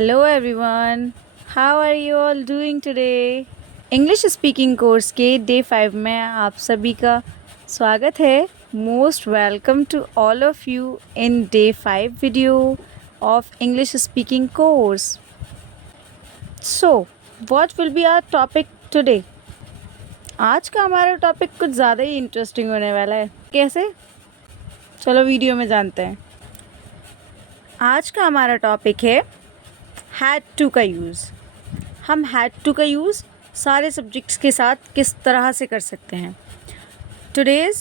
Hello everyone, how are you all doing today? English speaking course के day 5 में आप सभी का स्वागत है. Most welcome to all of you in day 5 video of English speaking course. So what will be our topic today? आज का हमारा टॉपिक कुछ ज़्यादा ही इंटरेस्टिंग होने वाला है. कैसे? चलो वीडियो में जानते हैं. आज का हमारा टॉपिक है हैड टू का यूज़. हम हैड टू का यूज़ सारे सब्जेक्ट्स के साथ किस तरह से कर सकते हैं. Today's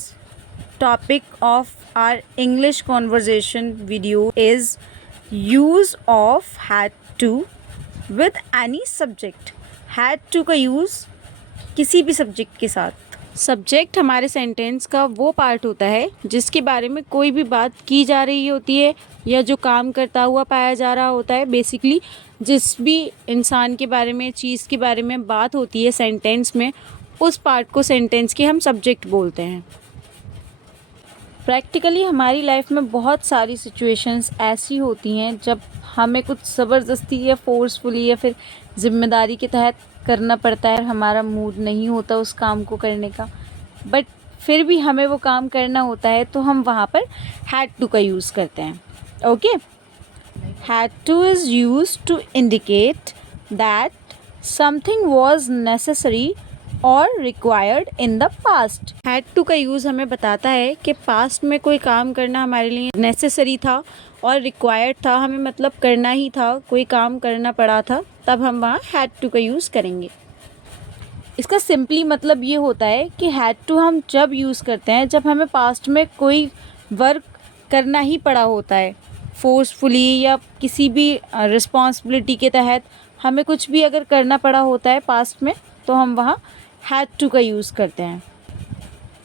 topic of our English conversation video is use of had to with any subject. Had to का यूज़ किसी भी सब्जेक्ट के साथ. सब्जेक्ट हमारे सेंटेंस का वो पार्ट होता है जिसके बारे में कोई भी बात की जा रही होती है या जो काम करता हुआ पाया जा रहा होता है. बेसिकली जिस भी इंसान के बारे में, चीज़ के बारे में बात होती है सेंटेंस में, उस पार्ट को सेंटेंस के हम सब्जेक्ट बोलते हैं. प्रैक्टिकली हमारी लाइफ में बहुत सारी सिचुएशंस ऐसी होती हैं जब हमें कुछ ज़बरदस्ती या फोर्सफुली या फिर ज़िम्मेदारी के तहत करना पड़ता है. हमारा मूड नहीं होता उस काम को करने का, बट फिर भी हमें वो काम करना होता है, तो हम वहाँ पर हैड टू का यूज़ करते हैं. Okay, had to is used to indicate that something was necessary or required in the past. had to का यूज़ हमें बताता है कि पास्ट में कोई काम करना हमारे लिए नेसेसरी था और रिक्वायर्ड था. हमें मतलब करना ही था, कोई काम करना पड़ा था, तब हम वहाँ had to का यूज़ करेंगे. इसका सिंपली मतलब ये होता है कि had to हम जब यूज़ करते हैं जब हमें पास्ट में कोई वर्क करना ही पड़ा होता है फोर्सफुली, या किसी भी रिस्पॉन्सिबिलिटी के तहत हमें कुछ भी अगर करना पड़ा होता है पास्ट में, तो हम वहाँ हैड टू का यूज़ करते हैं.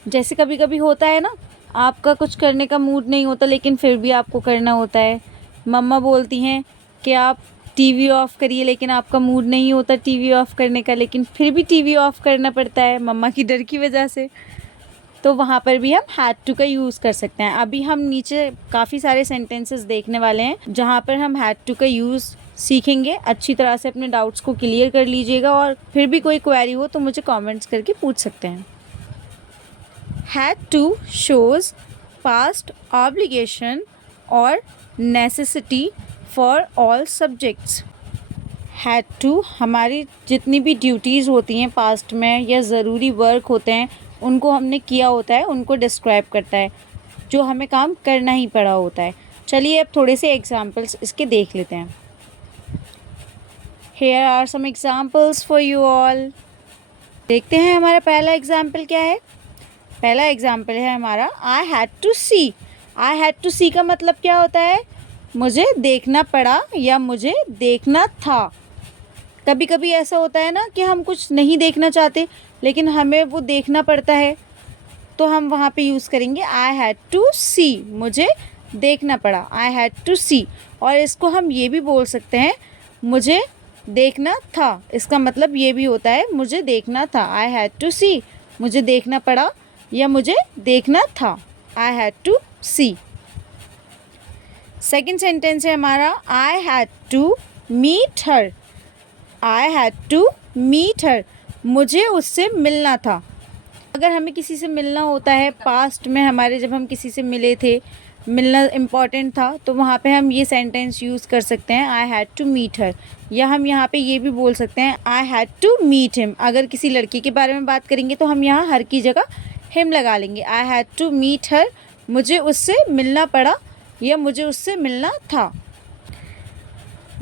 जैसे कभी कभी होता है ना, आपका कुछ करने का मूड नहीं होता लेकिन फिर भी आपको करना होता है. मम्मा बोलती हैं कि आप टीवी ऑफ़ करिए, लेकिन आपका मूड नहीं होता टीवी ऑफ़ करने का, लेकिन फिर भी टीवी ऑफ़ करना पड़ता है मम्मा की डर की वजह से. तो वहाँ पर भी हम हैड टू का यूज़ कर सकते हैं. अभी हम नीचे काफ़ी सारे सेंटेंसेस देखने वाले हैं जहाँ पर हम हैड टू का यूज़ सीखेंगे. अच्छी तरह से अपने डाउट्स को क्लियर कर लीजिएगा, और फिर भी कोई क्वेरी हो तो मुझे कमेंट्स करके पूछ सकते हैं. Had to shows past obligation और necessity for all subjects. Had to हमारी जितनी भी ड्यूटीज़ होती हैं पास्ट में या ज़रूरी वर्क होते हैं उनको हमने किया होता है, उनको डिस्क्राइब करता है, जो हमें काम करना ही पड़ा होता है. चलिए अब थोड़े से एग्जांपल्स इसके देख लेते हैं. Here are some examples for you all. देखते हैं हमारा पहला एग्जांपल क्या है. पहला एग्जांपल है हमारा I had to see. I had to see का मतलब क्या होता है? मुझे देखना पड़ा या मुझे देखना था. कभी कभी ऐसा होता है ना कि हम कुछ नहीं देखना चाहते लेकिन हमें वो देखना पड़ता है, तो हम वहाँ पे यूज़ करेंगे आई हैड टू सी. मुझे देखना पड़ा, आई हैड टू सी. और इसको हम ये भी बोल सकते हैं मुझे देखना था. इसका मतलब ये भी होता है मुझे देखना था. आई हैड टू सी, मुझे देखना पड़ा या मुझे देखना था. I had to see. Second sentence है हमारा I had to meet her. I had to meet her, मुझे उससे मिलना था. अगर हमें किसी से मिलना होता है पास्ट में, हमारे जब हम किसी से मिले थे, मिलना इम्पॉर्टेंट था, तो वहाँ पे हम ये सेंटेंस यूज़ कर सकते हैं I had to meet her. या हम यहाँ पे ये भी बोल सकते हैं I had to meet him. अगर किसी लड़की के बारे में बात करेंगे तो हम यहाँ हर की जगह हिम लगा लेंगे. I had to meet her, मुझे उससे मिलना पड़ा या मुझे उससे मिलना था.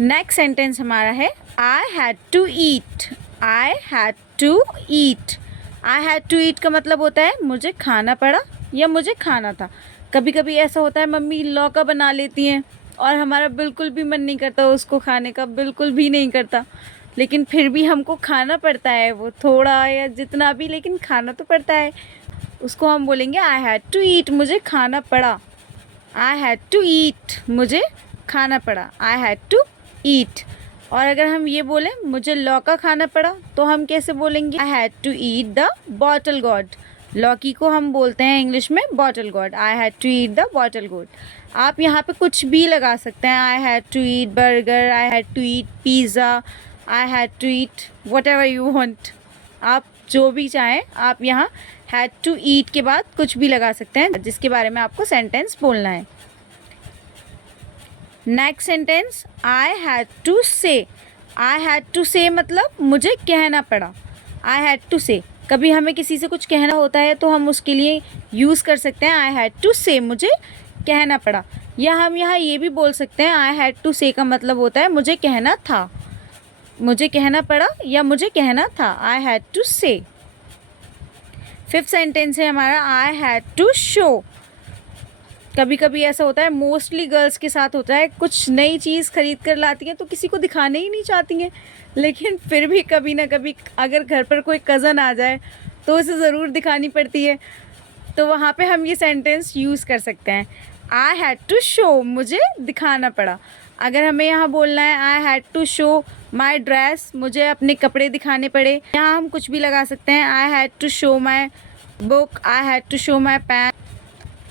नेक्स्ट सेंटेंस हमारा है I had to eat. I had to eat. I had to eat का मतलब होता है मुझे खाना पड़ा या मुझे खाना था. कभी कभी ऐसा होता है मम्मी लौका बना लेती हैं और हमारा बिल्कुल भी मन नहीं करता उसको खाने का, बिल्कुल भी नहीं करता, लेकिन फिर भी हमको खाना पड़ता है, वो थोड़ा या जितना भी, लेकिन खाना तो पड़ता है. उसको हम बोलेंगे आई हैड टू ईट, मुझे खाना पड़ा. आई हैड टू ईट, मुझे खाना पड़ा. I had to eat. और अगर हम ये बोलें मुझे लौका खाना पड़ा, तो हम कैसे बोलेंगे I had to eat the bottle gourd. लौकी को हम बोलते हैं इंग्लिश में bottle gourd. I had to eat the bottle gourd. आप यहाँ पे कुछ भी लगा सकते हैं। I had to eat burger, I had to eat pizza, I had to eat whatever you want. आप जो भी चाहें आप यहाँ हैड टू ईट के बाद कुछ भी लगा सकते हैं जिसके बारे में आपको सेंटेंस बोलना है। Next sentence, I had to say. I had to से मतलब मुझे कहना पड़ा। आई हैड टू से, कभी हमें किसी से कुछ कहना होता है तो हम उसके लिए यूज़ कर सकते हैं आई हैड टू से, मुझे कहना पड़ा। या हम यहाँ ये भी बोल सकते हैं आई हैड टू से का मतलब होता है मुझे कहना था, मुझे कहना पड़ा या मुझे कहना था। आई हैड टू से। फिफ्थ सेंटेंस है हमारा, आई हैड टू शो। कभी कभी ऐसा होता है, मोस्टली गर्ल्स के साथ होता है, कुछ नई चीज़ खरीद कर लाती हैं तो किसी को दिखाने ही नहीं चाहती हैं, लेकिन फिर भी कभी ना कभी अगर घर पर कोई कज़न आ जाए तो उसे ज़रूर दिखानी पड़ती है। तो वहाँ पे हम ये सेंटेंस यूज़ कर सकते हैं, आई हैड टू शो, मुझे दिखाना पड़ा। अगर हमें यहाँ बोलना है I had to show my dress, मुझे अपने कपड़े दिखाने पड़े, यहाँ हम कुछ भी लगा सकते हैं। I had to show my book, I had to show my pen.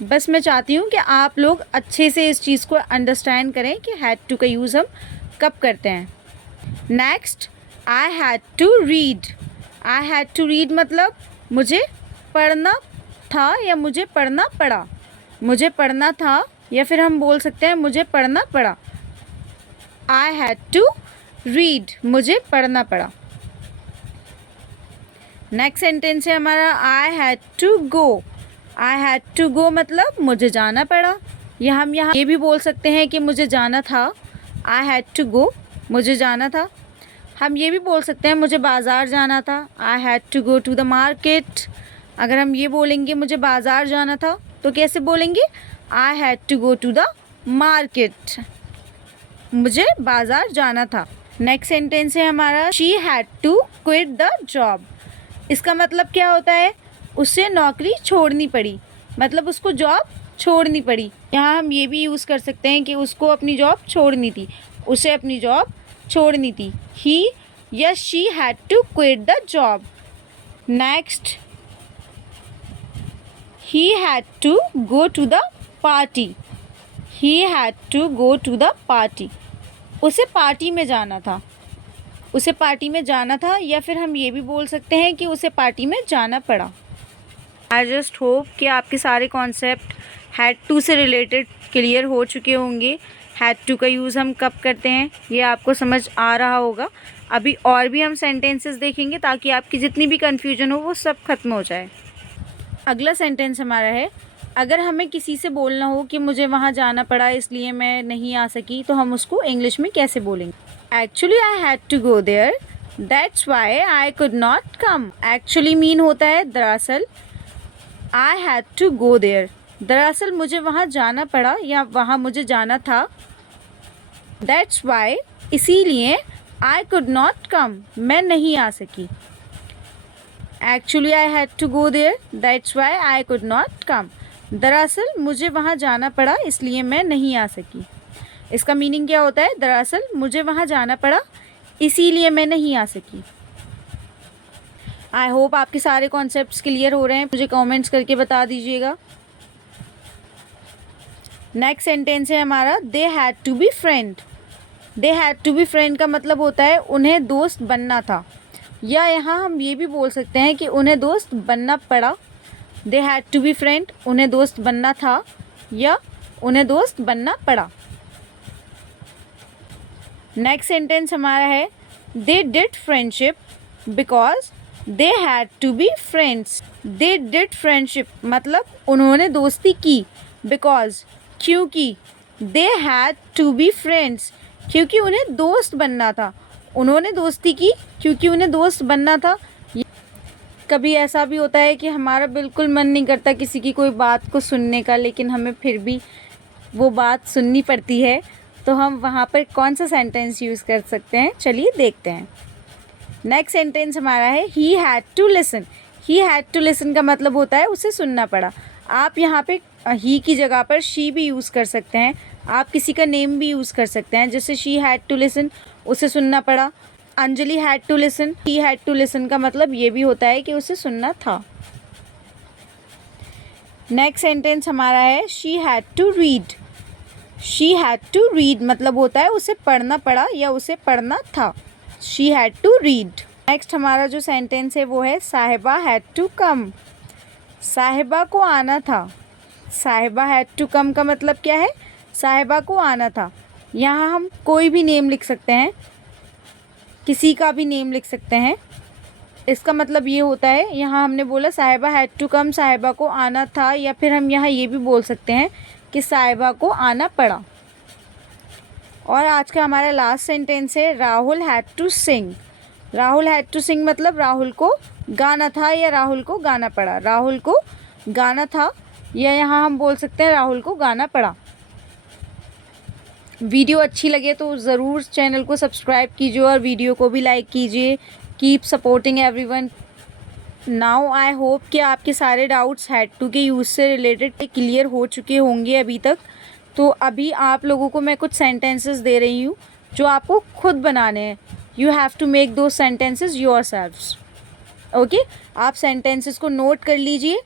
बस मैं चाहती हूँ कि आप लोग अच्छे से इस चीज़ को अंडरस्टैंड करें कि हैड टू का यूज़ हम कब करते हैं। Next, I had to read. I had to read मतलब मुझे पढ़ना था या मुझे पढ़ना पड़ा। मुझे पढ़ना था या फिर हम बोल सकते हैं मुझे पढ़ना पड़ा। आई हैड टू रीड, मुझे पढ़ना पड़ा। नेक्स्ट सेंटेंस है हमारा, I had to go. I had to go मतलब मुझे जाना पड़ा, या हम यहाँ ये भी बोल सकते हैं कि मुझे जाना था। आई हैड टू गो, मुझे जाना था। हम ये भी बोल सकते हैं मुझे बाज़ार जाना था। I had to go to the market. अगर हम ये बोलेंगे मुझे बाज़ार जाना था तो कैसे बोलेंगे, I had to go to the market, मुझे बाज़ार जाना था। नेक्स्ट सेंटेंस है हमारा, she had to quit the job. इसका मतलब क्या होता है, उसे नौकरी छोड़नी पड़ी, मतलब उसको जॉब छोड़नी पड़ी। यहाँ हम ये भी यूज़ कर सकते हैं कि उसको अपनी जॉब छोड़नी थी, उसे अपनी जॉब छोड़नी थी। ही या she had to quit the job. Next, he had to go to the party. He had to go to the party, उसे पार्टी में जाना था, उसे पार्टी में जाना था। या फिर हम ये भी बोल सकते हैं कि उसे पार्टी में जाना पड़ा। आई जस्ट होप कि आपके सारे कॉन्सेप्ट हैड टू से रिलेटेड क्लियर हो चुके होंगे। हैड टू का यूज़ हम कब करते हैं ये आपको समझ आ रहा होगा। अभी और भी हम सेंटेंसेस देखेंगे ताकि आपकी जितनी भी कन्फ्यूजन हो वो सब खत्म हो जाए। अगला सेंटेंस हमारा है, अगर हमें किसी से बोलना हो कि मुझे वहाँ जाना पड़ा इसलिए मैं नहीं आ सकी, तो हम उसको इंग्लिश में कैसे बोलेंगे। Actually I had to go there, that's why I could not come. Actually mean होता है दरअसल, I had to go there, दरअसल मुझे वहाँ जाना पड़ा या वहाँ मुझे जाना था। दैट्स वाई, इसीलिए, आई कुड नॉट कम, मैं नहीं आ सकी। Actually I had to go there, that's why I could not come, दरअसल मुझे वहाँ जाना पड़ा इसलिए मैं नहीं आ सकी। इसका मीनिंग क्या होता है, दरअसल मुझे वहाँ जाना पड़ा इसीलिए मैं नहीं आ सकी। आई होप आपके सारे कॉन्सेप्ट्स क्लियर हो रहे हैं, मुझे कमेंट्स करके बता दीजिएगा। नेक्स्ट सेंटेंस है हमारा, they had to be friend. They had to be friend का मतलब होता है उन्हें दोस्त बनना था, या यहाँ हम ये भी बोल सकते हैं कि उन्हें दोस्त बनना पड़ा। They had to be friend, उन्हें दोस्त बनना था या उन्हें दोस्त बनना पड़ा। नेक्स्ट सेंटेंस हमारा है, they did friendship because they had to be friends. They did friendship मतलब उन्होंने दोस्ती की, बिकॉज क्योंकि, they had to be friends क्योंकि उन्हें दोस्त बनना था, उन्होंने दोस्ती की क्योंकि उन्हें दोस्त बनना था। कभी ऐसा भी होता है कि हमारा बिल्कुल मन नहीं करता किसी की कोई बात को सुनने का, लेकिन हमें फिर भी वो बात सुननी पड़ती है, तो हम वहाँ पर कौन सा सेंटेंस यूज़ कर सकते हैं, चलिए देखते हैं। नेक्स्ट सेंटेंस हमारा है, he had to listen. He had to listen का मतलब होता है उसे सुनना पड़ा। आप यहाँ पे ही की जगह पर शी भी यूज़ कर सकते हैं, आप किसी का नेम भी यूज़ कर सकते हैं, जैसे शी हैड टू लिसन, उसे सुनना पड़ा। Anjali had to listen, he had to listen का मतलब ये भी होता है कि उसे सुनना था। नेक्स्ट सेंटेंस हमारा है she had to read. She had to read मतलब होता है उसे पढ़ना पड़ा या उसे पढ़ना था। She had to read. Next हमारा जो सेंटेंस है वो है साहिबा हैड टू कम। साहिबा को आना था। साहिबा हैड टू कम का मतलब क्या है? साहिबा को आना था। यहाँ हम कोई भी नेम लिख सकते हैं, किसी का भी नेम लिख सकते हैं। इसका मतलब ये होता है, यहाँ हमने बोला साहिबा हैड टू कम, साहिबा को आना था, या फिर हम यहाँ ये भी बोल सकते हैं कि साहिबा को आना पड़ा। और आज का हमारा लास्ट सेंटेंस है Rahul had to sing. Rahul had to sing मतलब राहुल को गाना था या राहुल को गाना पड़ा। राहुल को गाना था या यहाँ हम बोल सकते हैं राहुल को गाना पड़ा। वीडियो अच्छी लगे तो ज़रूर चैनल को सब्सक्राइब कीजिए और वीडियो को भी लाइक कीजिए। Keep supporting everyone. Now I hope कि आपके सारे डाउट्स हैड टू के यूज़ से रिलेटेड क्लियर हो चुके होंगे अभी तक। तो अभी आप लोगों को मैं कुछ सेंटेंसेस दे रही हूँ जो आपको खुद बनाने हैं। यू हैव टू मेक दो सेंटेंसेस योरसेल्व्स। ओके, आप सेंटेंसेस को नोट कर लीजिए।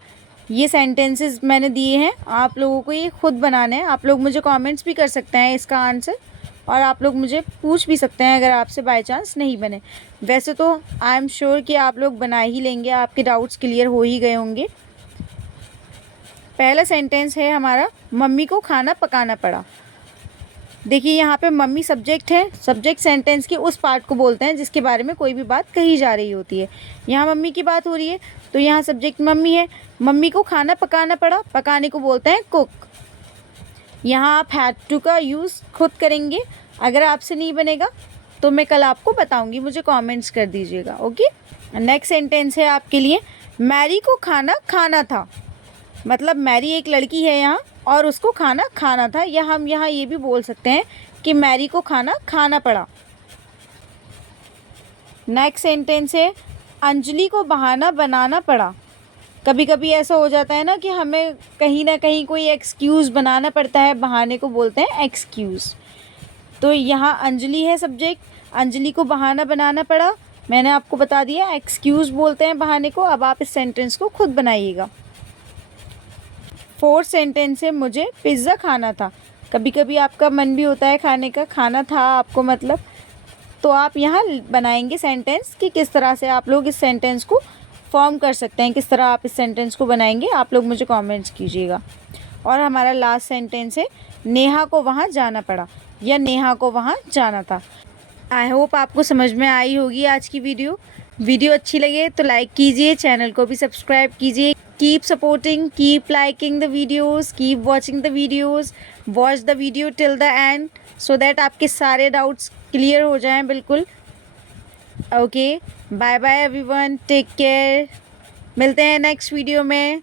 ये सेंटेंसेस मैंने दिए हैं, आप लोगों को ये खुद बनाने हैं। आप लोग मुझे कमेंट्स भी कर सकते हैं इसका आंसर, और आप लोग मुझे पूछ भी सकते हैं अगर आपसे बाय चांस नहीं बने। वैसे तो आई एम श्योर कि आप लोग बना ही लेंगे, आपके डाउट्स क्लियर हो ही गए होंगे। पहला सेंटेंस है हमारा मम्मी को खाना पकाना पड़ा। देखिए यहाँ पे मम्मी सब्जेक्ट है। सब्जेक्ट सेंटेंस के उस पार्ट को बोलते हैं जिसके बारे में कोई भी बात कही जा रही होती है। यहाँ मम्मी की बात हो रही है तो यहाँ सब्जेक्ट मम्मी है। मम्मी को खाना पकाना पड़ा, पकाने को बोलते हैं कुक। यहाँ आप हैड टू का यूज़ खुद करेंगे। अगर आपसे नहीं बनेगा तो मैं कल आपको बताऊँगी, मुझे कॉमेंट्स कर दीजिएगा। ओके, नेक्स्ट सेंटेंस है आपके लिए मैरी को खाना खाना था। मतलब मैरी एक लड़की है यहाँ और उसको खाना खाना था, या हम यहाँ ये भी बोल सकते हैं कि मैरी को खाना खाना पड़ा। नेक्स्ट सेंटेंस है अंजलि को बहाना बनाना पड़ा। कभी कभी ऐसा हो जाता है ना कि हमें कहीं ना कहीं कोई एक्सक्यूज़ बनाना पड़ता है, बहाने को बोलते हैं एक्सक्यूज़। तो यहाँ अंजलि है सब्जेक्ट, अंजलि को बहाना बनाना पड़ा, मैंने आपको बता दिया एक्सक्यूज़ बोलते हैं बहाने को। अब आप इस सेंटेंस को खुद बनाइएगा। फोर्थ सेंटेंस है मुझे पिज़्ज़ा खाना था। कभी कभी आपका मन भी होता है खाने का, खाना था आपको मतलब, तो आप यहाँ बनाएंगे सेंटेंस कि किस तरह से आप लोग इस सेंटेंस को फॉर्म कर सकते हैं, किस तरह आप इस सेंटेंस को बनाएंगे, आप लोग मुझे कमेंट्स कीजिएगा। और हमारा लास्ट सेंटेंस है नेहा को वहाँ जाना पड़ा या नेहा को वहाँ जाना था। आई होप आपको समझ में आई होगी आज की वीडियो अच्छी लगे तो लाइक कीजिए, चैनल को भी सब्सक्राइब कीजिए। Keep supporting, keep liking the videos, keep watching the videos, watch the video till the end so that आपके सारे डाउट्स क्लियर हो जाएं बिल्कुल। Okay, bye bye everyone, take care. मिलते हैं नेक्स्ट वीडियो में।